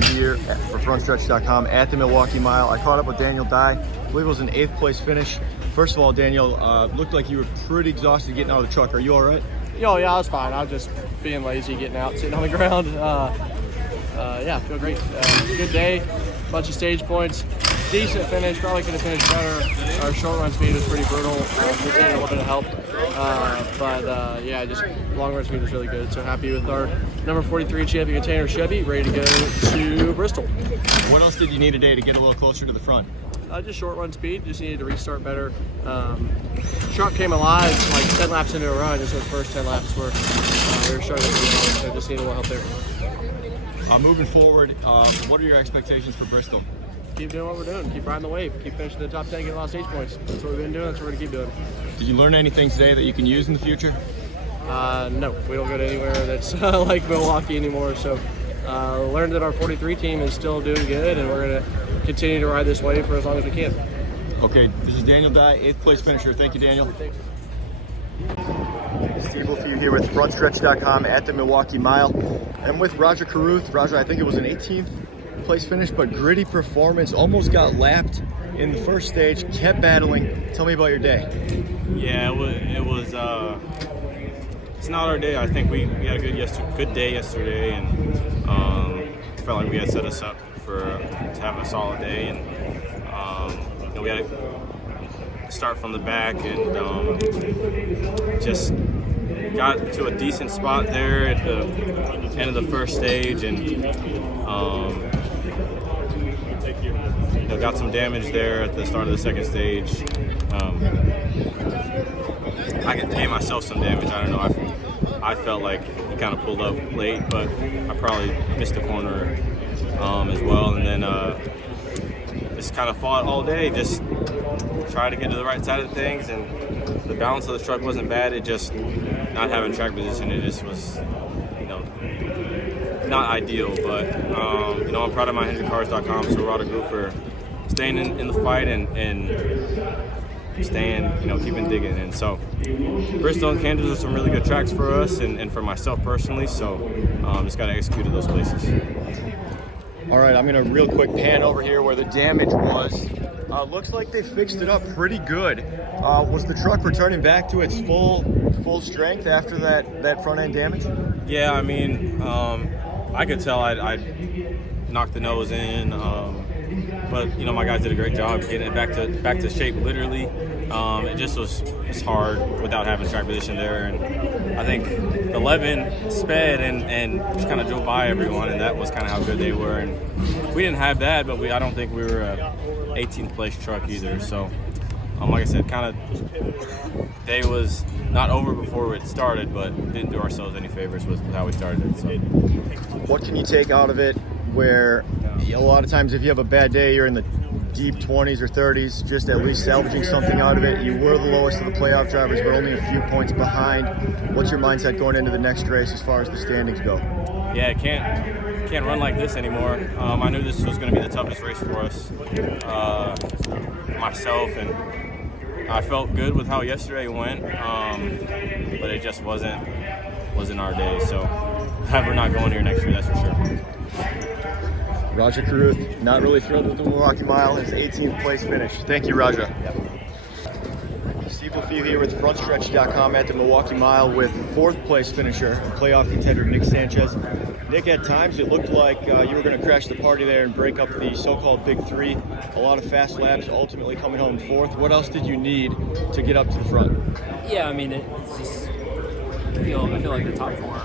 reporter here for Frontstretch.com at the Milwaukee Mile. I caught up with Daniel Dye. I believe it was an 8th place finish. First of all, Daniel, looked like you were pretty exhausted getting out of the truck. Are you all right? Oh, yeah, I was fine. I was just being lazy, getting out, sitting on the ground. Yeah, feel great. Good day, bunch of stage points. Decent finish, probably could have finished better. Our short run speed was pretty brutal. We needed a little bit of help. Yeah, just long run speed was really good. So happy with our number 43 champion container Chevy, ready to go to Bristol. What else did you need today to get a little closer to the front? Just short run speed, just needed to restart better. Truck came alive like 10 laps into a run, just those first 10 laps were we were struggling pretty hard, so just needed a little help there. Moving forward, what are your expectations for Bristol? Keep doing what we're doing, keep riding the wave, keep finishing the top 10, getting a lot of stage points. That's what we've been doing, that's what we're gonna keep doing. Did you learn anything today that you can use in the future? No, we don't go to anywhere that's like Milwaukee anymore, so learned that our 43 team is still doing good, and we're gonna continue to ride this wave for as long as we can. Okay, this is Daniel Dye, 8th place finisher. Thank you, Daniel. Thanks. Steve Leffew here with Frontstretch.com at the Milwaukee Mile. I'm with Rajah Caruth. Rajah, I think it was an 18th place finish, but gritty performance, almost got lapped in the first stage, kept battling. Tell me about your day. Yeah, it was it's not our day. I think we had a good day yesterday, and felt like we had set us up to have a solid day, and we had to start from the back, and just got to a decent spot there at the end of the first stage, and got some damage there at the start of the second stage. I gave myself some damage. I don't know. I felt like he kind of pulled up late, but I probably missed the corner as well. And then just kind of fought all day, just tried to get to the right side of things. And the balance of the truck wasn't bad. It just not having track position. It just was, not ideal. But I'm proud of my HemricCars.com, so Rajah Caruth for staying in the fight and staying, keeping digging. And so Bristol and Kansas are some really good tracks for us and for myself personally, so just got to execute at those places. All right, I'm gonna real quick pan over here where the damage was. Looks like they fixed it up pretty good. Was the truck returning back to its full strength after that front end damage? Yeah, I mean, I could tell I knocked the nose in, but my guys did a great job getting it back to shape. Literally, it just was hard without having track position there, and I think 11 sped and just kind of drove by everyone, and that was kind of how good they were. And we didn't have that, but I don't think we were a 18th place truck either. So, like I said, kind of day was not over before it started, but didn't do ourselves any favors with how we started it. So, what can you take out of it? Where a lot of times if you have a bad day, you're in the deep 20s or 30s, just at least salvaging something out of it. You were the lowest of the playoff drivers, but only a few points behind. What's your mindset going into the next race as far as the standings go? Yeah, can't run like this anymore. I knew this was going to be the toughest race for us, myself, and I felt good with how yesterday went, but it just wasn't our day. So we're not going here next year, that's for sure. Rajah Caruth, not really thrilled with the Milwaukee Mile, his 18th place finish. Thank you, Rajah. Steve Leffew here with Frontstretch.com at the Milwaukee Mile with 4th place finisher and playoff contender Nick Sanchez. Nick, at times it looked like you were going to crash the party there and break up the so-called Big Three. A lot of fast laps, ultimately coming home 4th. What else did you need to get up to the front? Yeah, I mean, it's just I feel like the top 4.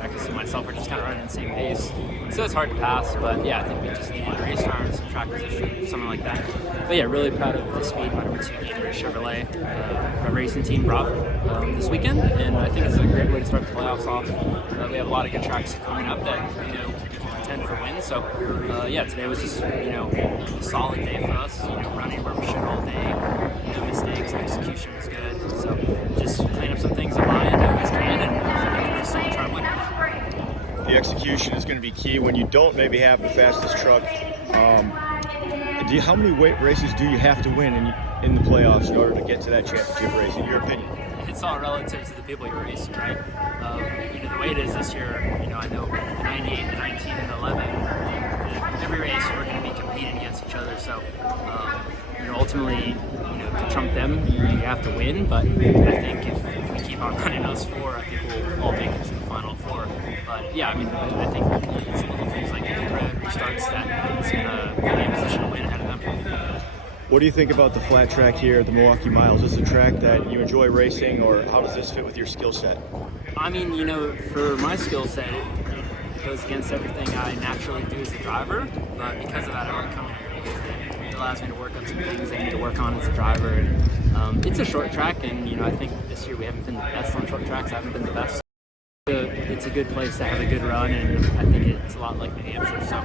I can see myself, we're just kind of running at the same pace, so it's hard to pass. But yeah, I think we just needed a restart, some track position, something like that. But yeah, really proud of the speed my number 2 Hemric Chevrolet, my racing team brought this weekend, and I think it's a great way to start the playoffs off. We have a lot of good tracks coming up that contend for wins. So yeah, today was just a solid day for us. Running where we should all day, no mistakes, execution was good. So just clean up some things in my end as can, and still try to win. The execution is going to be key when you don't maybe have the fastest truck. How many races do you have to win in the playoffs in order to get to that championship race, in your opinion? it's all relative to the people you're racing, right? You know, the way it is this year, you know, I know the 98, the 19, and the 11, every race we're going to be competing against each other. So, you know, ultimately, you know, to trump them, you have to win. But I think if we keep on running those four, I think we'll all make it to the final four. But yeah, I mean, I think it's little things like the red restarts that is going to put me in a position to win ahead of them. What do you think about the flat track here at the Milwaukee Mile? Is this a track that you enjoy racing, or how does this fit with your skill set? I mean, you know, for my skill set, it goes against everything I naturally do as a driver, but because of that, I like coming here because it allows me to work on some things I need to work on as a driver. And it's a short track, and you know, I think this year we haven't been the best on short tracks. I haven't been the best. It's a good place to have a good run, and I think it's a lot like New Hampshire. So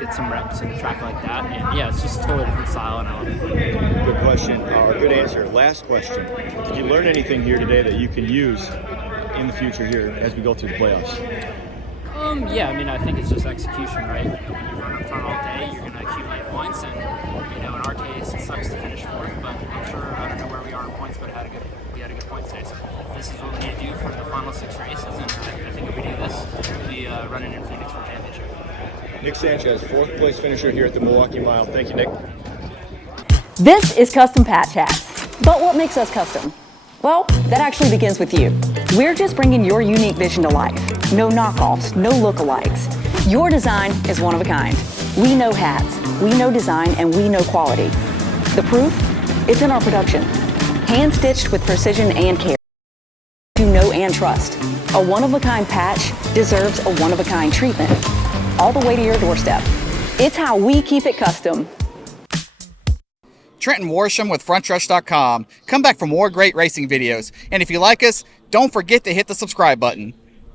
get some reps in a track like that, and yeah, it's just a totally different style, and I love it. Good question, or good answer. Last question. Did you learn anything here today that you can use in the future here as we go through the playoffs? Yeah, I mean, I think it's just execution, right? You know, when you run up front all day, you're going to accumulate points, and you know, in our case, it sucks to finish fourth, but I'm sure, I don't know where we are in points, but we had a good point today. So this is what we need to do for the final 6 races, and I think if we do this, we'll be running in Phoenix for championship. Nick Sanchez, 4th place finisher here at the Milwaukee Mile. Thank you, Nick. This is Custom Patch Hats. But what makes us custom? Well, that actually begins with you. We're just bringing your unique vision to life. No knockoffs, no lookalikes. Your design is one of a kind. We know hats, we know design, and we know quality. The proof? It's in our production. Hand-stitched with precision and care. You know and trust. A one-of-a-kind patch deserves a one-of-a-kind treatment. All the way to your doorstep. It's how we keep it custom. Trenton Warsham with Frontstretch.com. Come back for more great racing videos. And if you like us, don't forget to hit the subscribe button.